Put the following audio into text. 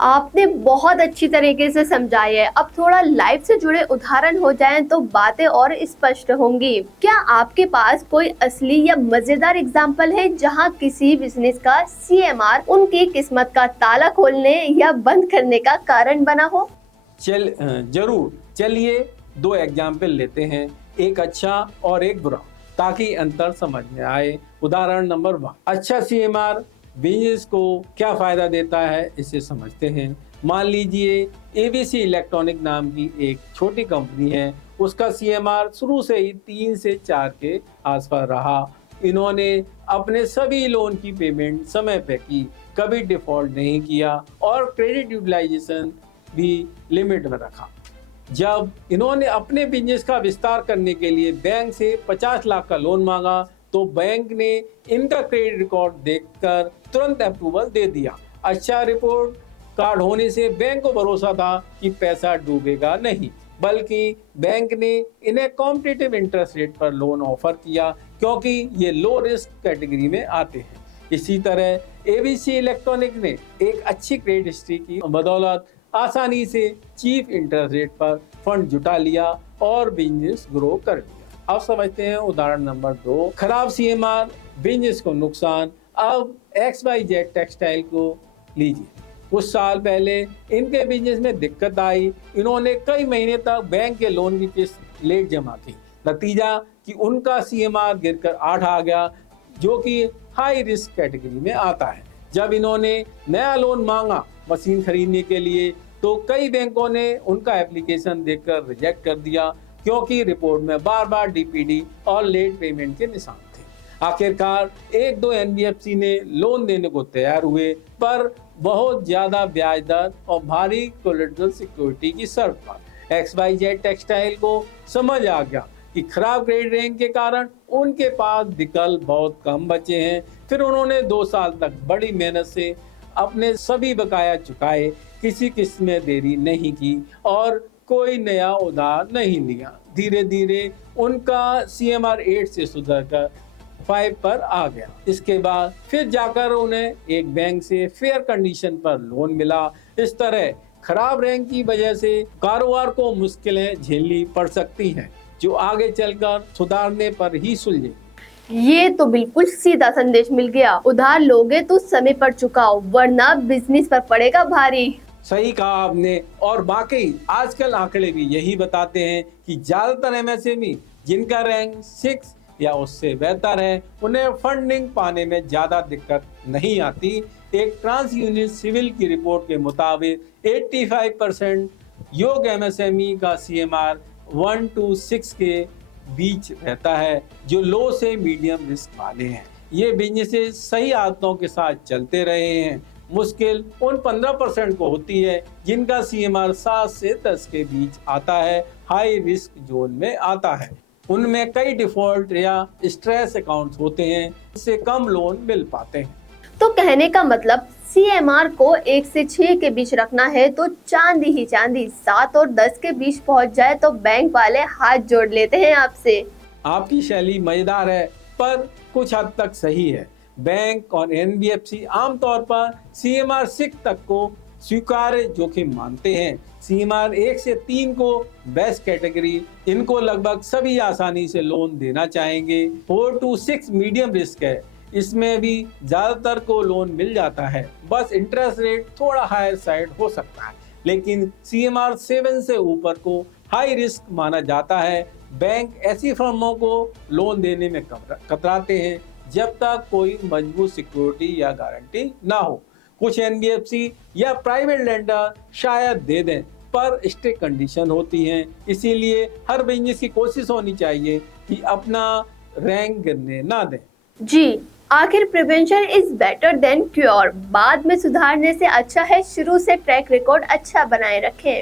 आपने बहुत अच्छी तरीके से समझाई है। अब थोड़ा लाइफ से जुड़े उदाहरण हो जाएं तो बातें और स्पष्ट होंगी। क्या आपके पास कोई असली या मजेदार एग्जाम्पल है जहां किसी बिजनेस का सीएमआर उनकी किस्मत का ताला खोलने या बंद करने का कारण बना हो? जरूर, चलिए दो एग्जाम्पल लेते हैं, एक अच्छा और एक बुरा, ताकि अंतर समझ में आए। उदाहरण नंबर 1, अच्छा सीएमआर बिजनेस को क्या फायदा देता है, इसे समझते हैं। मान लीजिए एबीसी इलेक्ट्रॉनिक नाम की एक छोटी कंपनी है। उसका सीएमआर शुरू से ही 3 से 4 के आसपास रहा। इन्होंने अपने सभी लोन की पेमेंट समय पे की, कभी डिफॉल्ट नहीं किया और क्रेडिट यूटिलाइजेशन भी लिमिट में रखा। जब इन्होंने अपने बिजनेस का विस्तार करने के लिए बैंक से 50 लाख का लोन मांगा तो बैंक ने इनका क्रेडिट रिकॉर्ड देखकर तुरंत अप्रूवल दे दिया। अच्छा रिपोर्ट कार्ड होने से बैंक को भरोसा था कि पैसा डूबेगा नहीं, बल्कि बैंक ने इन्हें कॉम्पिटिटिव इंटरेस्ट रेट पर लोन ऑफर किया, क्योंकि ये लो रिस्क कैटेगरी में आते हैं। इसी तरह एबीसी इलेक्ट्रॉनिक ने एक अच्छी क्रेडिट हिस्ट्री की बदौलत आसानी से चीप इंटरेस्ट रेट पर फंड जुटा लिया और बिजनेस ग्रो कर लिया। अब समझते हैं उदाहरण नंबर 2, खराब सीएमआर बिजनेस को नुकसान। अब XYZ टेक्सटाइल को लीजिए। कुछ साल पहले इनके बिजनेस में दिक्कत आई। इन्होंने कई महीने तक बैंक के लोन की किस्त लेट जमा की। नतीजा कि उनका सीएमआर गिरकर 8 आ गया, जो कि हाई रिस्क कैटेगरी में आता है। जब इन्होंने नया लोन मांगा मशीन खरीदने के लिए तो कई बैंकों ने उनका एप्लीकेशन देखकर रिजेक्ट कर दिया, क्योंकि रिपोर्ट में बार बार डीपीडी और लेट पेमेंट के निशान थे। आखिरकार 1-2 एनबीएफसी ने लोन देने को तैयार हुए, पर बहुत ज्यादा ब्याज दर और भारी कोलेटरल सिक्योरिटी की शर्त पर। XYZ टेक्सटाइल को समझ आ गया कि खराब क्रेडिट रेटिंग के कारण उनके पास विकल्प बहुत कम बचे हैं। फिर उन्होंने 2 साल तक बड़ी मेहनत से अपने सभी बकाया चुकाए, किसी किस्त में देरी नहीं की और कोई नया उधार नहीं लिया। धीरे धीरे उनका सीएमआर 8 से सुधरकर 5 पर आ गया। इसके बाद फिर जाकर उन्हें एक बैंक से फेयर कंडीशन पर लोन मिला। इस तरह खराब रैंक की वजह से कारोबार को मुश्किलें झेलनी पड़ सकती हैं, जो आगे चलकर सुधारने पर ही सुलझे। ये तो बिल्कुल सीधा संदेश मिल गया। उधार लोगे तो समय पर चुकाओ, वरना बिजनेस पर पड़ेगा भारी। सही कहा आपने। और वाकई आजकल आंकड़े भी यही बताते हैं कि ज्यादातर एमएसएमई जिनका रैंक 6 या उससे बेहतर है, उन्हें फंडिंग पाने में ज्यादा दिक्कत नहीं आती। एक ट्रांस यूनिट सिविल की रिपोर्ट के मुताबिक 85% योग एमएसएमई का सीएमआर 1 to 6 के बीच रहता है, जो लो से मीडियम रिस्क वाले हैं। ये बिजनेसेस सही आदतों के साथ चलते रहे हैं। मुश्किल उन 15% को होती है जिनका सीएमआर 7 से 10 के बीच आता है, हाई रिस्क जोन में आता है। उनमें कई डिफॉल्ट या स्ट्रेस अकाउंट्स होते हैं, इससे कम लोन मिल पाते हैं। तो कहने का मतलब सीएमआर को 1 से 6 के बीच रखना है तो चांदी ही चांदी। 7 और 10 के बीच पहुंच जाए तो बैंक वाले हाथ जोड़ लेते हैं आपसे। आपकी शैली मजेदार है, पर कुछ हद तक सही है। बैंक और एनबीएफसी आमतौर पर सीएमआर 6 तक को स्वीकार्य जोखिम मानते हैं। सीएमआर 1 से 3 को बेस्ट कैटेगरी, इनको लगभग सभी आसानी से लोन देना चाहेंगे। 4 to 6 मीडियम रिस्क है, इसमें भी ज्यादातर को लोन मिल जाता है, बस इंटरेस्ट रेट थोड़ा हायर साइड हो सकता है। लेकिन सीएमआर 7 से ऊपर को हाई रिस्क माना जाता है। बैंक ऐसी फर्मों को लोन देने में कतराते हैं जब तक कोई मजबूत सिक्योरिटी या गारंटी ना हो। कुछ एनबीएफसी या प्राइवेट लेंडर शायद दे दें, पर स्ट्रिक्ट कंडीशन होती हैं। इसीलिए हर बिजनेस की कोशिश होनी चाहिए कि अपना रैंक गिरने ना दें। जी, आखिर prevention is better than cure. बाद में सुधारने से अच्छा है शुरू से ट्रैक रिकॉर्ड अच्छा बनाए रखें।